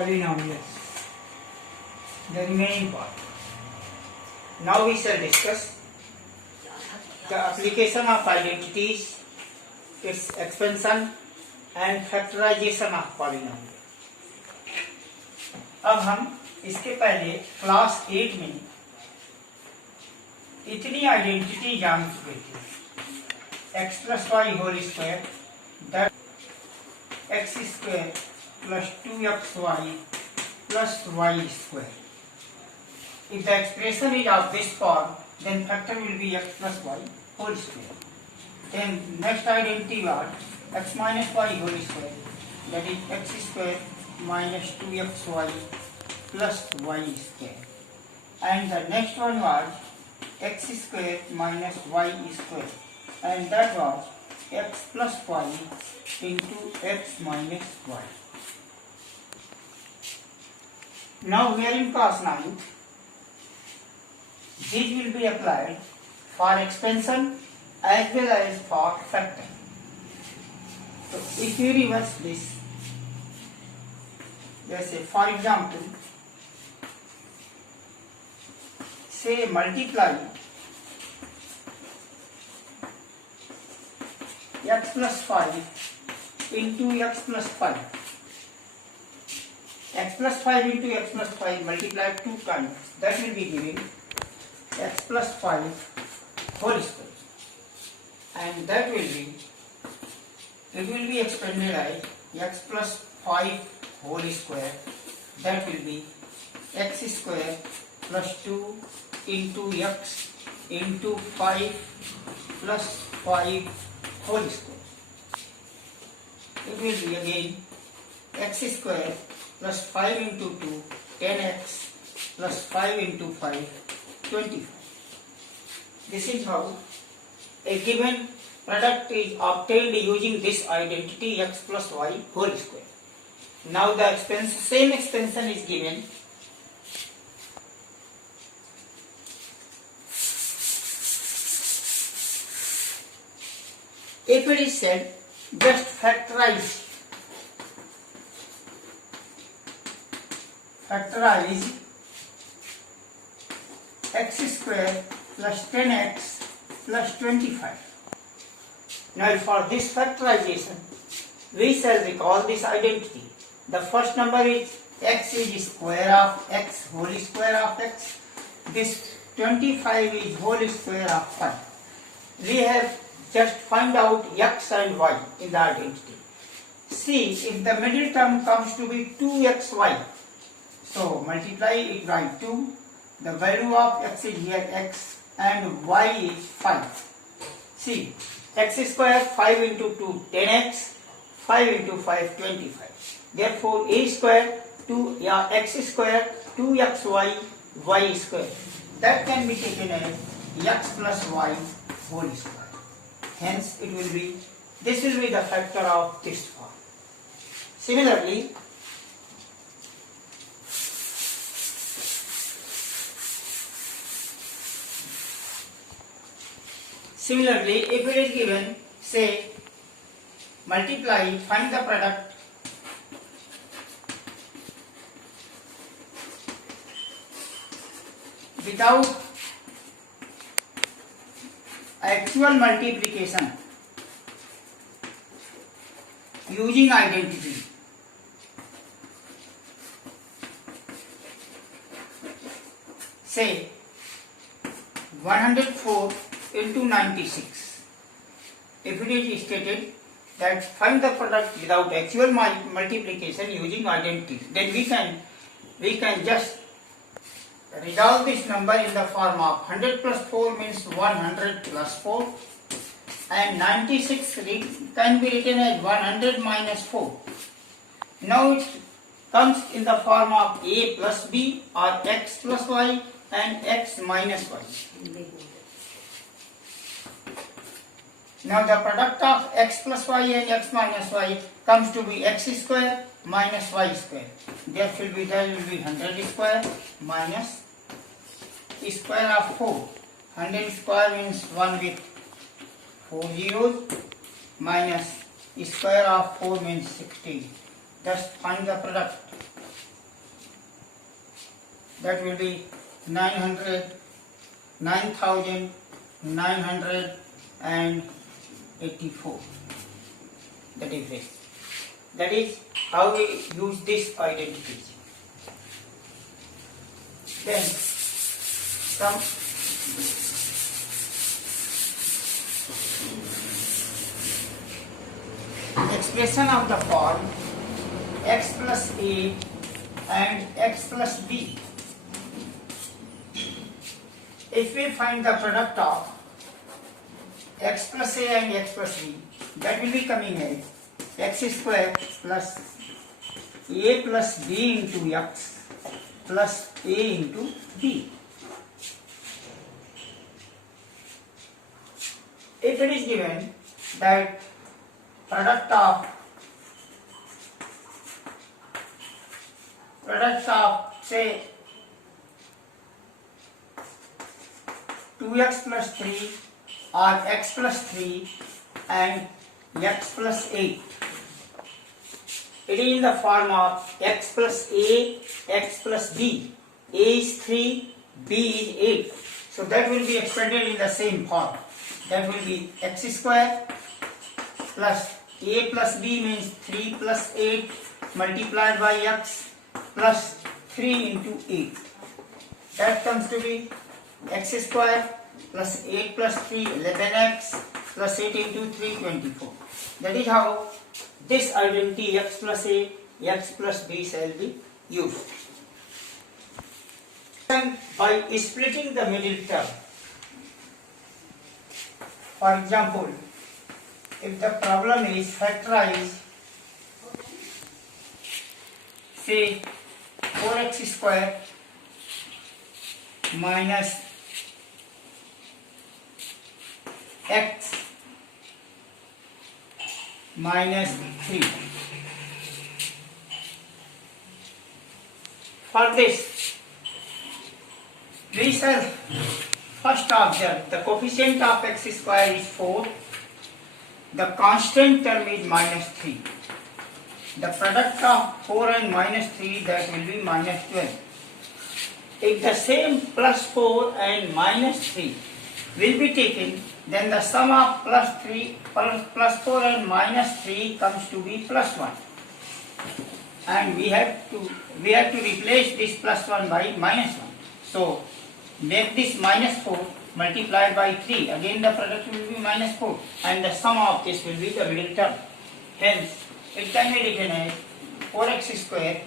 polynomials, the remaining part. Now we shall discuss the application of identities, its expansion and factorization of polynomial. अब हम इसके पहले class 8 में इतनी identity जान चुके थे, x plus y whole square, that x square plus 2xy plus y square. If the expression is of this form, then factor will be x plus y whole square. Then next identity was x minus y whole square, that is x square minus 2xy plus y square. And the next one was x square minus y square, and that was x plus y into x minus y. Now here in class 9, these will be applied for expansion as well as for factor. So if you reverse this, let's say for example, say multiply x plus 5 into x plus 5. X plus 5 into x plus 5 multiplied 2 times, that will be giving x plus 5 whole square, and that will be, it will be expanded as x plus 5 whole square, that will be x square plus 2 into x into 5 plus 5 whole square. It will be again x square plus 5 into 2, 10x plus 5 into 5, 25. This is how a given product is obtained using this identity x plus y whole square. Now the same expansion is given. If it is said, just factorize x square plus 10x plus 25. Now for this factorization, we shall recall this identity. The first number is x is square of x whole square of x. This 25 is whole square of 5. We have just find out x and y in the identity. See, if the middle term comes to be 2xy, so multiply it by 2. The value of x is here x and y is 5. See, x square 5 into 2 10x, 5 into 5 25. Therefore a square 2 x square 2xy y square, that can be taken as x plus y whole square. Hence it will be, this will be the factor of this form. Similarly, if it is given, say, multiply, find the product without actual multiplication using identity. Say 104 into 96. If it is stated that find the product without actual multiplication using identities, then we can just resolve this number in the form of 100 plus 4 means 100 plus 4, and 96 can be written as 100 minus 4. Now it comes in the form of a plus b or x plus y and x minus y. Now the product of x plus y and x minus y comes to be x square minus y square. There will be 100 square minus square of 4. 100 square means 1 with 4 zeros minus square of 4 means 16. Thus find the product. that will be 900, 9,984. The difference. That is how we use this identities. Then from expression of the form x plus a and x plus b. If we find the product of x plus a and x plus b, that will be coming as x square plus a plus b into x plus a into b. If it is given that product of say 2x plus 3 or x plus 3 and x plus 8. It is in the form of x plus a, x plus b. A is 3, b is 8. So that will be expanded in the same form. That will be x square plus a plus b means 3 plus 8 multiplied by x plus 3 into 8. That comes to be x square plus 8 plus 3 11x plus 8 into 3 24. That is how this identity x plus a, x plus b shall be used. And by splitting the middle term, for example, if the problem is factorize say 4x square minus x minus 3. For this, we shall first observe the coefficient of x square is 4, the constant term is minus 3. The product of 4 and minus 3, that will be minus 12. If the same plus 4 and minus 3 will be taken, then the sum of plus 4 and minus 3 comes to be plus 1. And we have to replace this plus 1 by minus 1. So make this minus 4 multiplied by 3. Again the product will be minus 4. And the sum of this will be the middle term. Hence, it can be written as 4x square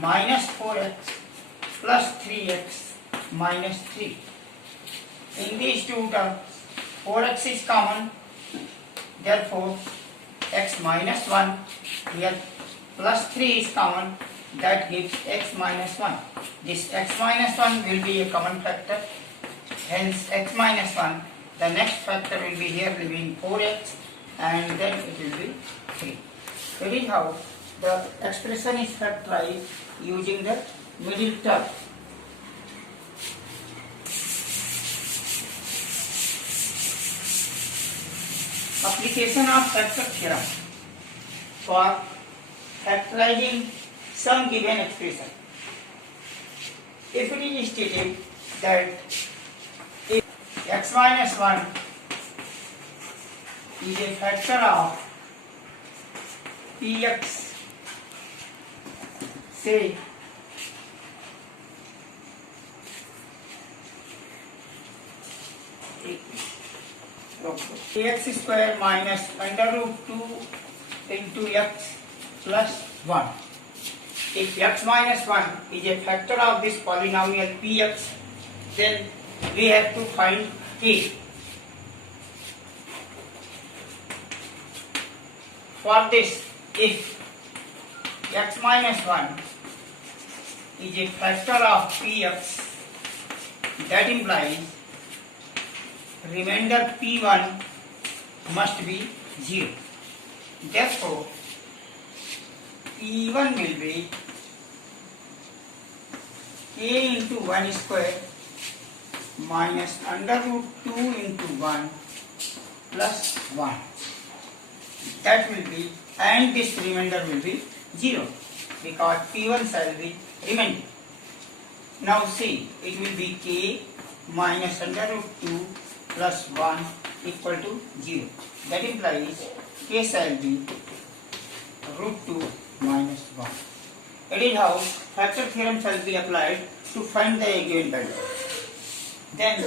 minus 4x plus 3x minus 3. In these two terms, 4x is common, therefore x minus 1, here plus 3 is common, that gives x minus 1. This x minus 1 will be a common factor, hence x minus 1, the next factor will be here leaving 4x and then it will be 3. That is how the expression is factorized using the middle term. Application of factor theorem for factorizing some given expression. If it is stated that if x minus 1 is a factor of px, say x square minus under root 2 into x plus 1. If x minus 1 is a factor of this polynomial px, then we have to find k. For this, if x minus 1 is a factor of px, that implies remainder p1 must be 0. Therefore, p1 will be k into 1 square minus under root 2 into 1 plus 1. That will be, and this remainder will be 0 because p1 shall be remaining. Now see, it will be k minus under root 2 plus 1 equal to 0. That implies k shall be root 2 minus 1. It is how factor theorem shall be applied to find the eigenvalue. Then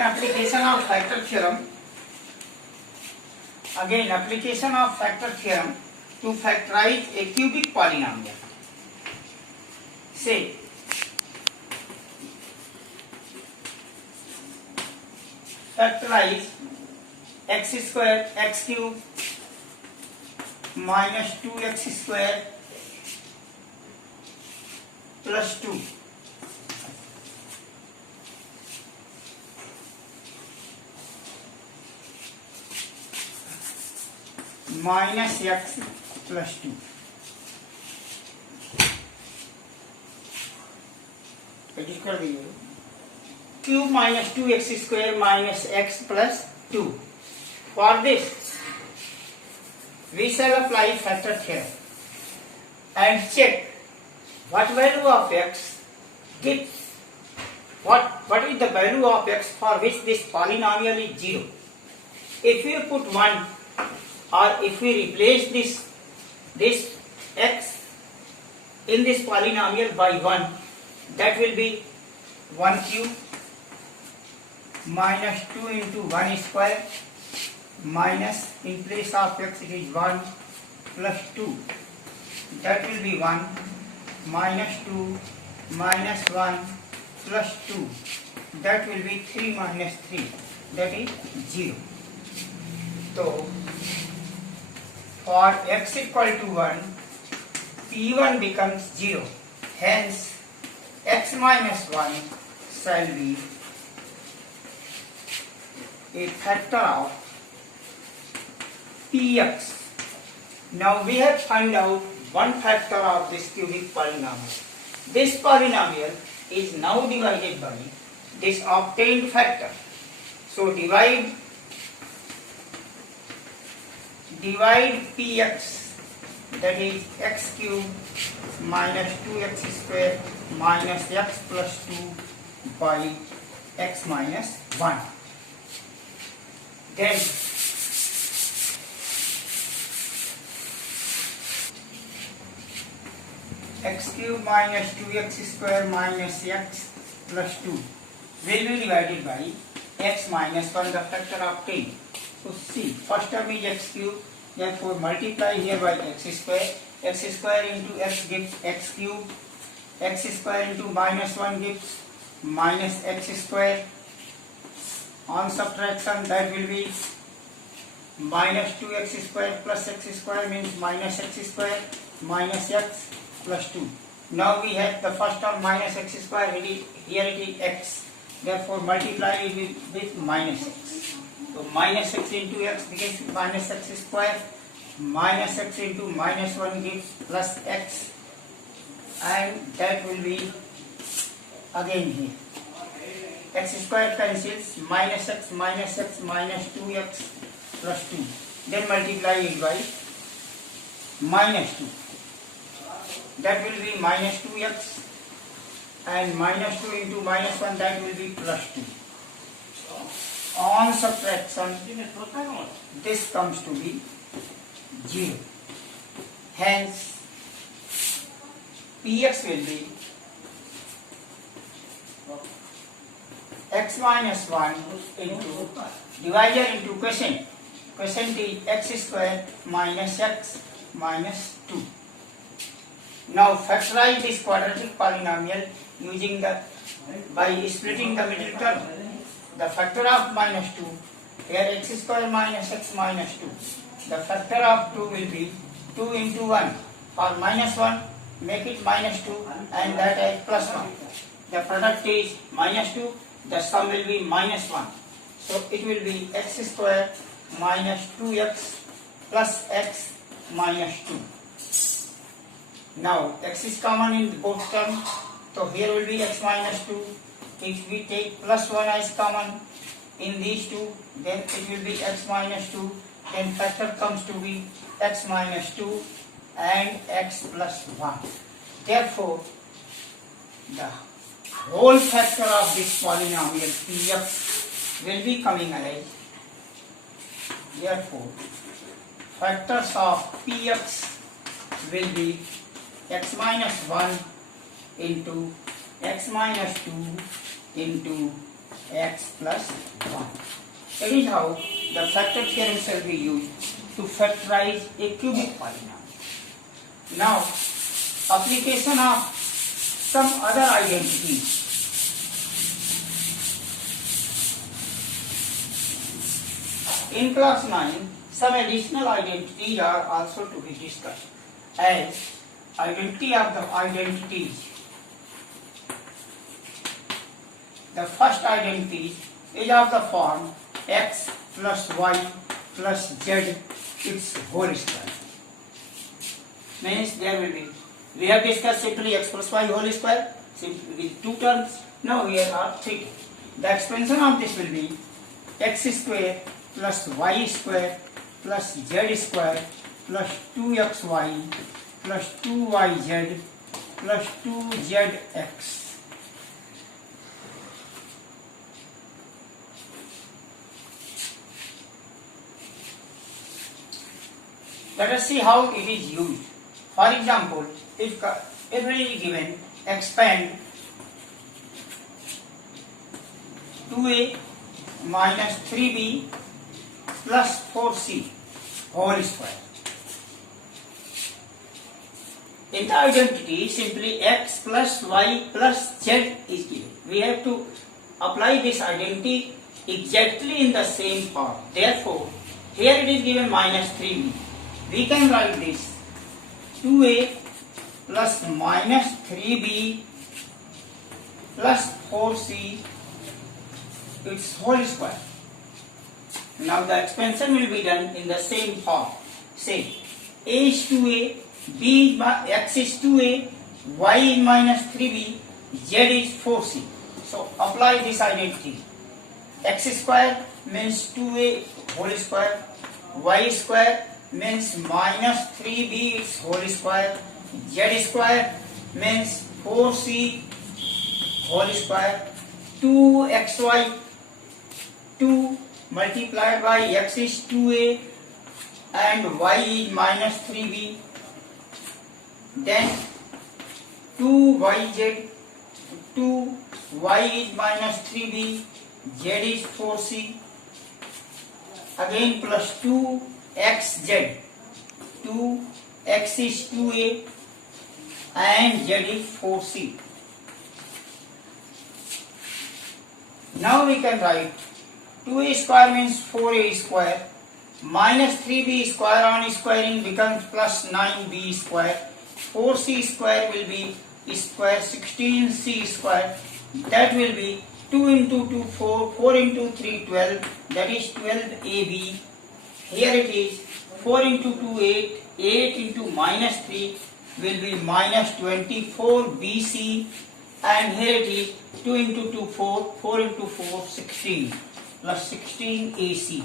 application of factor theorem. Again, application of factor theorem to factorize a cubic polynomial. Say, factorize x square x cube minus 2x square plus 2 minus x plus 2. Edit कर दीजिए. Cube minus 2x square minus x plus 2. For this, we shall apply factor theorem and check what value of x gives what is the value of x for which this polynomial is 0. If you put 1 or if we replace this x in this polynomial by 1, that will be 1 cube minus 2 into 1 square minus, in place of x it is 1 plus 2, that will be 1 minus 2 minus 1 plus 2, that will be 3 minus 3, that is 0. So for x equal to 1, p1 becomes 0. Hence, x minus 1 shall be a factor of px. Now we have found out one factor of this cubic polynomial. This polynomial is now divided by this obtained factor. So divide px, that is x cube minus 2x square minus x plus 2 by x minus 1. Then x cube minus 2x square minus x plus 2 will be divided by x minus 1, the factor obtained. So see, first term is x cube, therefore multiply here by x square into x gives x cube, x square into minus 1 gives minus x square. On subtraction, that will be minus 2x square plus x square means minus x square minus x plus 2. Now we have the first term minus x square, here it is x, therefore multiply it with minus x. So minus x into x gives minus x square, minus x into minus 1 gives plus x, and that will be again here. X square cancels, minus x minus 2x plus 2. Then multiply it by minus 2. That will be minus 2x, and minus 2 into minus 1, that will be plus 2. On subtraction, this comes to be 0. Hence, px will be x minus 1 into divisor into quotient. Quotient is x square minus x minus 2. Now factorize this quadratic polynomial using by splitting the middle term. The factor of minus 2, here x square minus x minus 2. The factor of 2 will be 2 into 1. For minus 1, make it minus 2 and that is plus 1. The product is minus 2, the sum will be minus 1. So it will be x square minus 2x plus x minus 2. Now x is common in both terms, so here will be x minus 2. If we take plus 1 as common, in these two, then it will be x minus 2, then factor comes to be x minus 2 and x plus 1. Therefore, the whole factor of this polynomial px will be coming as, therefore, factors of px will be x minus 1 into x minus 2 into x plus 1. That is how the factor theorem shall be used to factorize a cubic polynomial. Now, application of some other identities. In class 9, some additional identities are also to be discussed, as identity of the identities. The first identity is of the form x plus y plus z its whole square. Means there will be, we have discussed simply x plus y whole square simply with two terms. Now here are three. The expansion of this will be x square plus y square plus z square plus 2xy plus 2yz plus 2zx. Let us see how it is used. For example, if it is given, expand 2a minus 3b plus 4c whole square. In the identity, simply x plus y plus z is given. We have to apply this identity exactly in the same form. Therefore, here it is given minus 3b. We can write this 2a plus minus 3b plus 4c its whole square. Now the expansion will be done in the same form. Say a is 2a, b is x is 2a, y is minus 3b, z is 4c. So apply this identity. X square means 2a whole square, y square means minus 3b its whole square, z square means 4c whole square, 2xy, 2 multiplied by x is 2a and y is minus 3b, then 2yz, 2y is minus 3b, z is 4c, again plus 2xz, 2x is 2a and z is 4c. Now we can write 2a square means 4a square, minus 3b square on squaring becomes plus 9b square, 4c square will be square 16c square, that will be 2 into 2 4, 4 into 3 12, that is 12ab. Here it is 4 into 2 8, 8 into minus 3 will be minus 24bc, and here it is 2 into 2 4, 4 into 4 16 plus 16ac.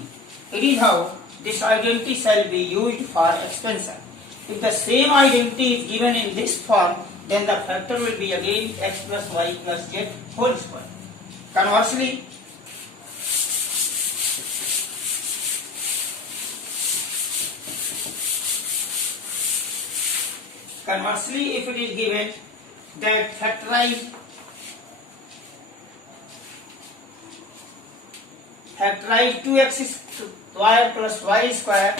It is how this identity shall be used for expansion. If the same identity is given in this form, then the factor will be again x plus y plus z whole square. Conversely, if it is given that factorize 2x square plus y square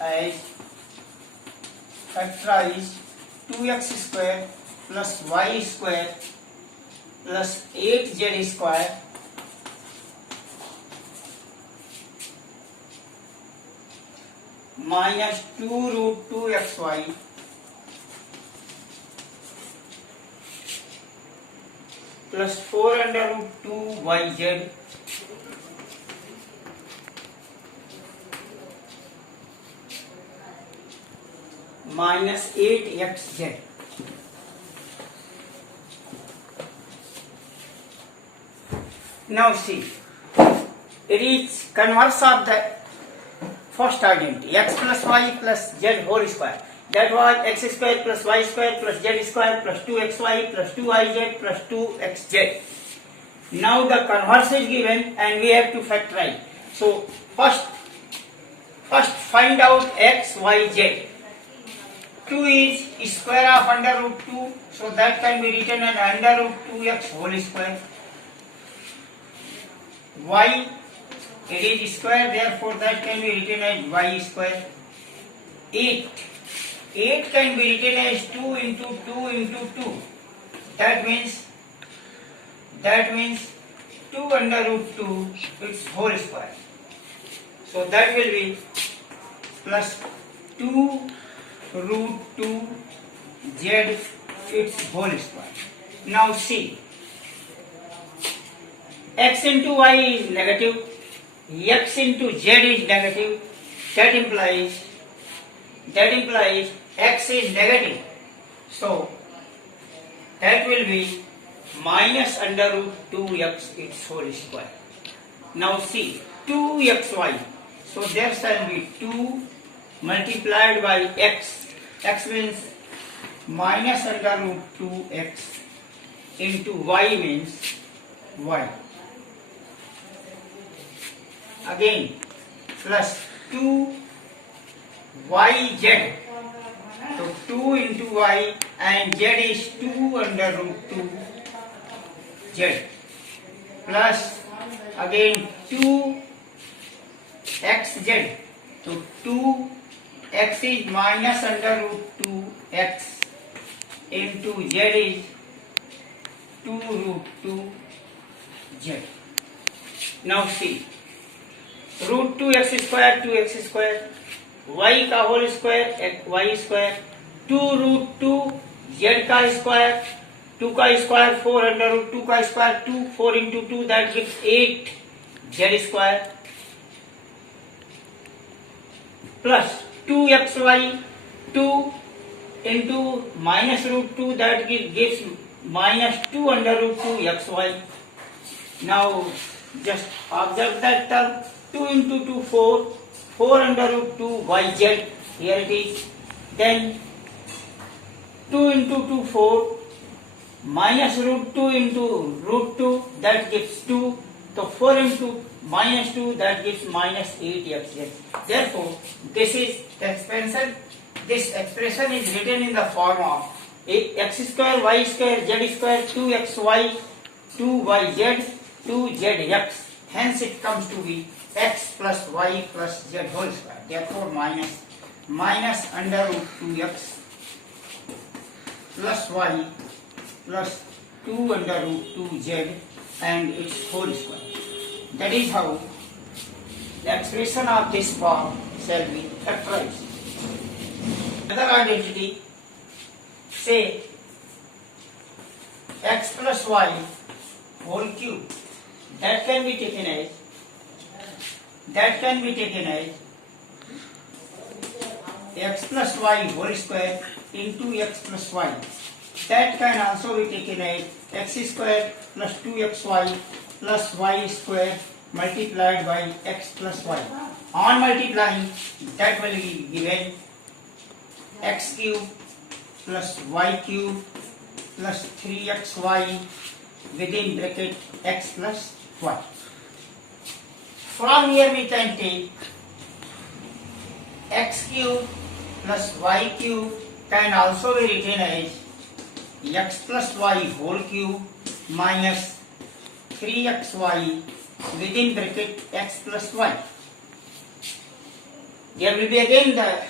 as factorize 2x square plus y square plus 8z square minus 2 root 2xy plus 4 under root 2yz minus 8xz. Now see, it is converse of the first identity, x plus y plus z whole square. That was x square plus y square plus z square plus 2xy plus 2iz plus 2xz. Now the converse is given and we have to factorize. So first find out x, y, z. 2 is square of under root 2, so that can be written as under root 2x whole square. Y, it is square, therefore that can be written as y square. 8 can be written as 2 into 2 into 2. That means 2 under root 2 its whole square. So that will be plus 2 root 2 z its whole square. Now see, x into y is negative, x into z is negative. That implies x is negative. So that will be minus under root 2x its whole square. Now see, 2xy. So there shall be 2 multiplied by x. X means minus under root 2x into y means y. Again plus 2yz. So 2 into y and z is 2 under root 2z plus again 2xz. So 2x is minus under root 2x into z is 2 root 2z. Now see, root 2x square 2x square, y का whole square y square, 2 root 2 z का square, 2 का square 4 under root 2 का square 2, 4 into 2 that gives 8 z square plus 2xy, 2 into minus root 2 that gives minus 2 under root 2xy. Now just observe that term, 2 into 2 4, 4 under root 2 yz, here it is. Then 2 into 2 4 minus root 2 into root 2 that gives 2. So 4 into minus 2 that gives minus 8xz. Therefore this is the expansion. This expression is written in the form of x square y square z square 2xy 2yz 2zx. Hence it comes to be x plus y plus z whole square. Therefore minus under root 2x plus y plus 2 under root 2z and its whole square. That is how the expression of this form shall be factorized. Another identity, say x plus y whole cube, that can be taken as x plus y whole square into x plus y. That can also be taken as x square plus 2xy plus y square multiplied by x plus y. On multiplying, that will be given x cube plus y cube plus 3xy within bracket x plus y. From here we can take x cube plus y cube can also be written as x plus y whole cube minus 3xy within bracket x plus y. There will be again the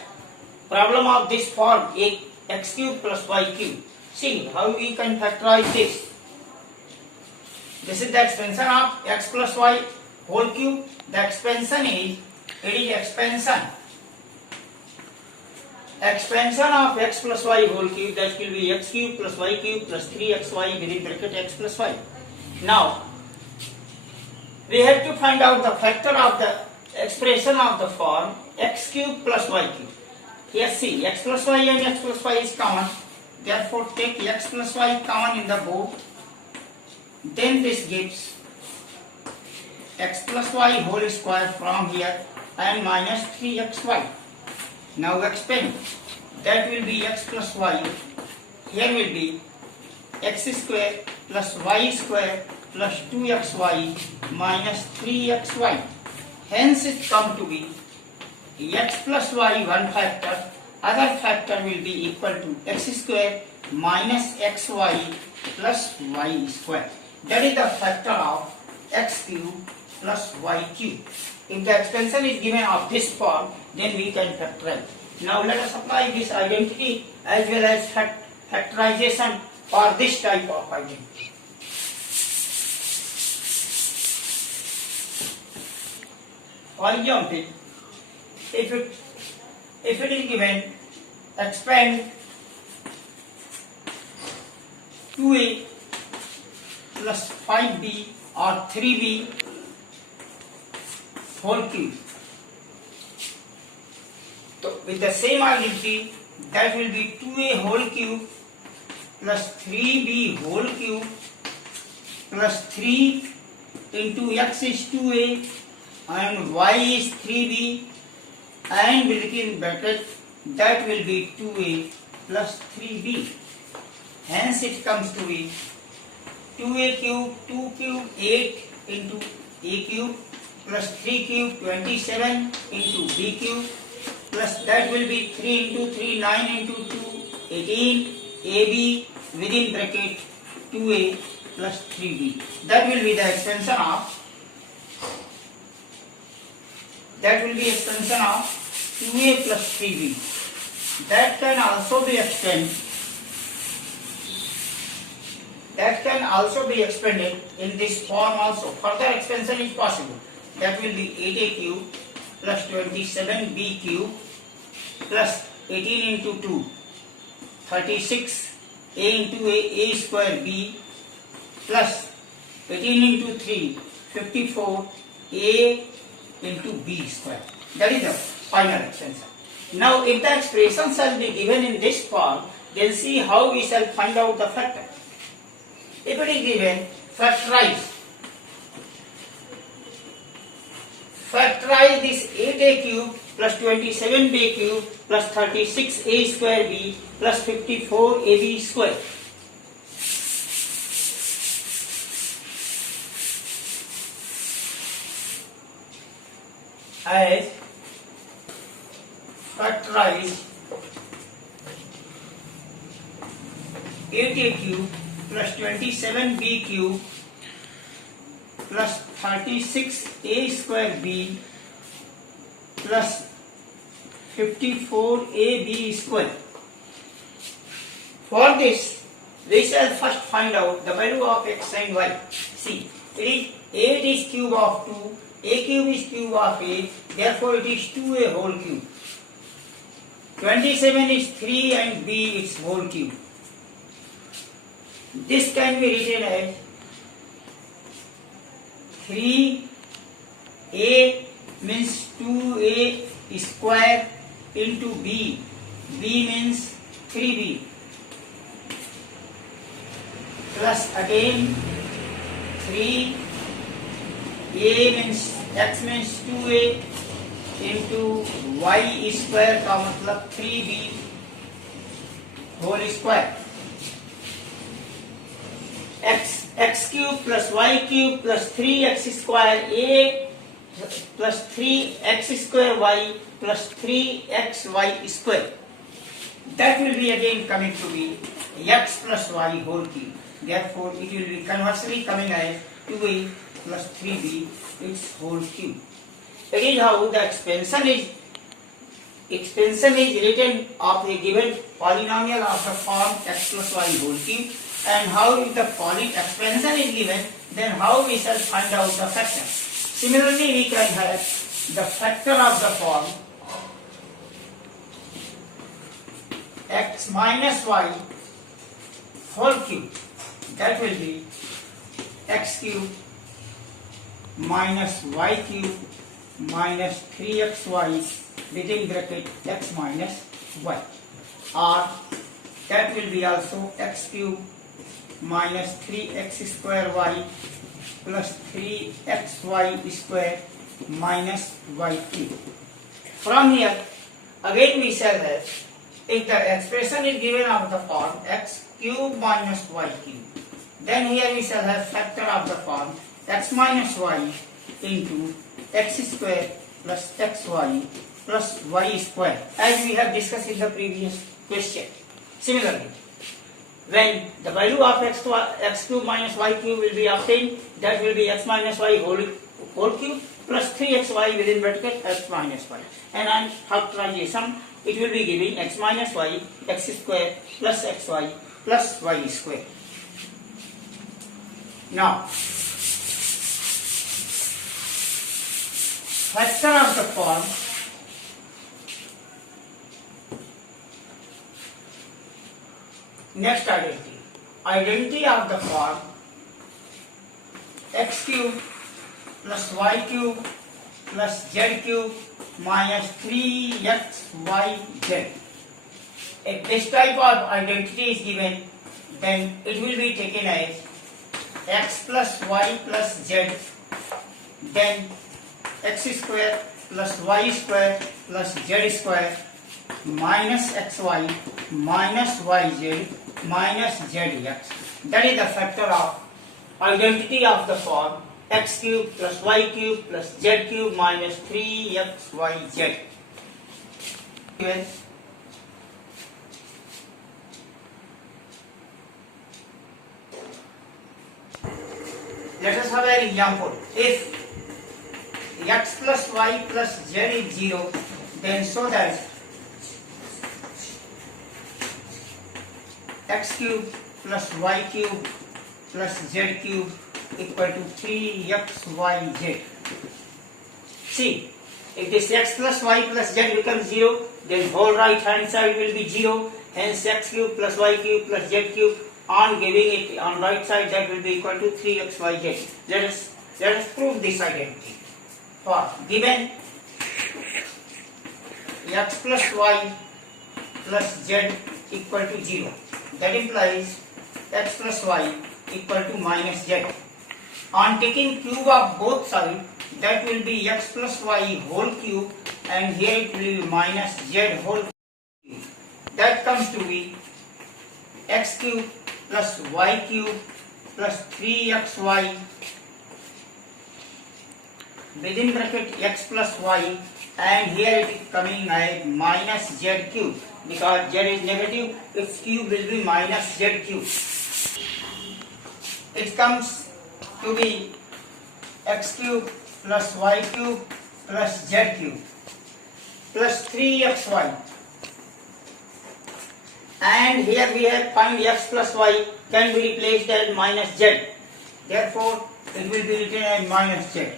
problem of this form, x cube plus y cube. See how we can factorize this. This is the expansion of x plus y whole cube. The expansion is, expansion of x plus y whole cube, that will be x cube plus y cube plus 3xy within bracket x plus y. Now we have to find out the factor of the expression of the form x cube plus y cube. Here see, x plus y and x plus y is common, therefore take x plus y common in the both. Then this gives x plus y whole square from here and minus 3xy. Now expand. That will be x plus y. Here will be x square plus y square plus 2xy minus 3xy. Hence it come to be x plus y one factor, other factor will be equal to x square minus xy plus y square. That is the factor of x cube plus y cube. If the expansion is given of this form, then we can factorize. Now let us apply this identity as well as factorization for this type of identity. For example, if it is given, expand 2a plus 5b or 3b whole cube. So with the same identity, that will be 2a whole cube plus 3b whole cube plus 3 into x is 2a and y is 3b and between bracket that will be 2a plus 3b. Hence it comes to be 2a cube, 2 cube, 8 into a cube plus 3 cube, 27 into b cube plus that will be 3 into 3, 9 into 2, 18, ab within bracket 2a plus 3b. That will be the extension of 2a plus 3b. That can also be expanded in this form also. Further expansion is possible. That will be 8a cube plus 27b cube plus 18 into 2, 36 a into a square b plus 18 into 3, 54 a into b square. That is the final extension. Now if the expression shall be given in this form, then see how we shall find out the factor. If it is given, factorize this 8a cube plus 27b cube plus 36a square b plus 54ab square. As factorize 8a cube plus 27b cube plus 36a square b plus 54ab square. For this, we shall first find out the value of x and y. See, it is 8 is cube of 2, a cube is cube of a, therefore it is 2a whole cube. 27 is 3 and b is whole cube. This can be written as 3a means 2a square into b, b means 3b, plus again 3a means x means 2a into y square का मतलब 3b whole square. x cube plus y cube plus 3x square a plus 3x square y plus 3xy square. That will be again coming to be x plus y whole cube. Therefore, it will be conversely coming as 2a plus 3b its whole cube. That is how the expansion is written of a given polynomial of the form x plus y whole cube. And how if the expansion is given, then how we shall find out the factor. Similarly, we can have the factor of the form x minus y whole cube. That will be x cube minus y cube minus 3xy within bracket x minus y. Or that will be also x cube minus 3x square y plus 3xy square minus y cube. From here, again we shall have, if the expression is given of the form x cube minus y cube, then here we shall have factor of the form x minus y into x square plus xy plus y square, as we have discussed in the previous question. Similarly, when the value of x cube minus y cube will be obtained, that will be x minus y whole cube plus 3xy within bracket x minus y, and on factorization it will be giving x minus y x square plus xy plus y square. Now, factor of the form next identity. Identity of the form x cube plus y cube plus z cube minus 3xyz. If this type of identity is given, then it will be taken as x plus y plus z, then x square plus y square plus z square minus xy minus yz minus zx. That is the factor of identity of the form x cube plus y cube plus z cube minus 3xyz. Let us have an example. If x plus y plus z is 0, then show that x cube plus y cube plus z cube equal to 3xyz. See, if this x plus y plus z becomes 0, then whole right hand side will be 0, hence x cube plus y cube plus z cube, on giving it on right side, that will be equal to 3xyz. Let us prove this identity. For given x plus y plus z equal to 0, that implies x plus y equal to minus z. On taking cube of both sides, that will be x plus y whole cube, and here it will be minus z whole cube. That comes to be x cube plus y cube plus 3xy within bracket x plus y, and here it is coming as minus z cube, because z is negative, its cube will be minus z cube. It comes to be x cube plus y cube plus z cube plus 3xy, and here we have find x plus y can be replaced as minus z, therefore it will be written as minus z,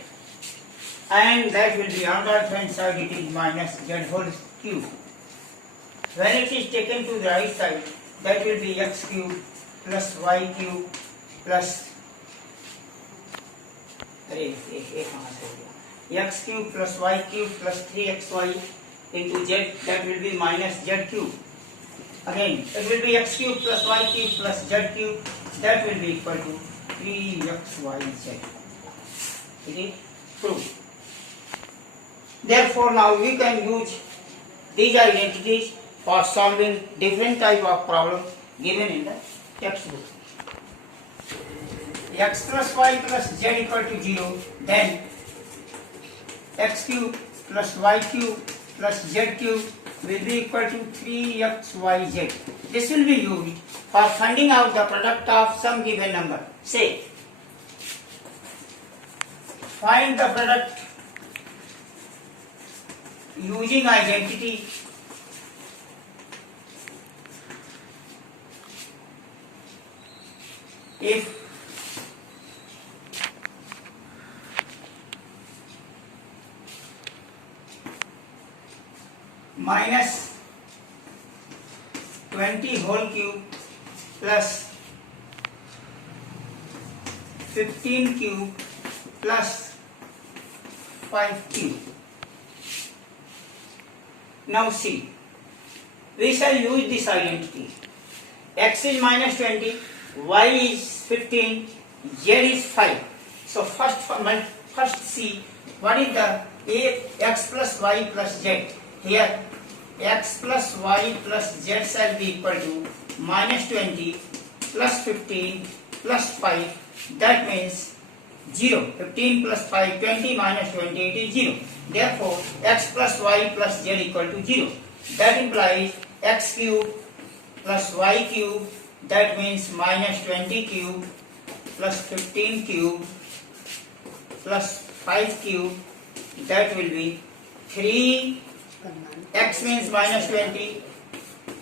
and that will be on the right hand side, it is minus z whole cube. When it is taken to the right side, that will be x cube plus y cube plus x cube plus y cube plus 3xy into z, that will be minus z cube. Again, it will be x cube plus y cube plus z cube, that will be equal to 3xyz. It is proved. Therefore, now we can use these identities for solving different type of problems given in the textbook. X plus y plus z equal to 0, then x cube plus y cube plus z cube will be equal to 3xyz. This will be used for finding out the product of some given number. Say, find the product using identity if minus 20 whole cube plus 15 cube plus 5 cube. Now see, we shall use this identity. X is minus 20, y is 15, z is 5. So first see what is the x plus y plus z. Here x plus y plus z shall be equal to minus 20 plus 15 plus 5. That means 0. 15 plus 5, 20 minus 20, it is 0. Therefore, x plus y plus z equal to 0. That implies x cube plus y cube, that means minus 20 cube plus 15 cube plus 5 cube, that will be 3. X means minus 20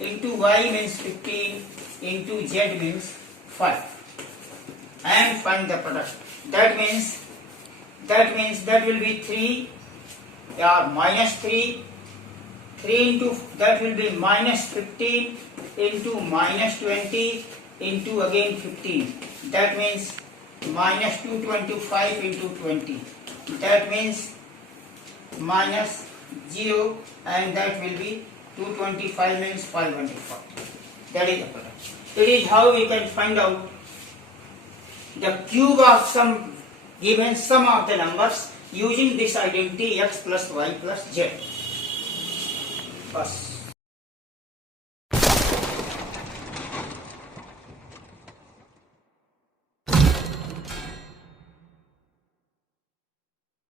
into y means 15 into z means 5, and find the product. That means that will be 3 minus 3 into that will be minus 15 into minus 20 into again 15. That means minus 225 into 20. That means minus 0, and that will be 225 means 540. That is the product. It is how we can find out the cube of some given sum of the numbers using this identity x plus y plus z. First.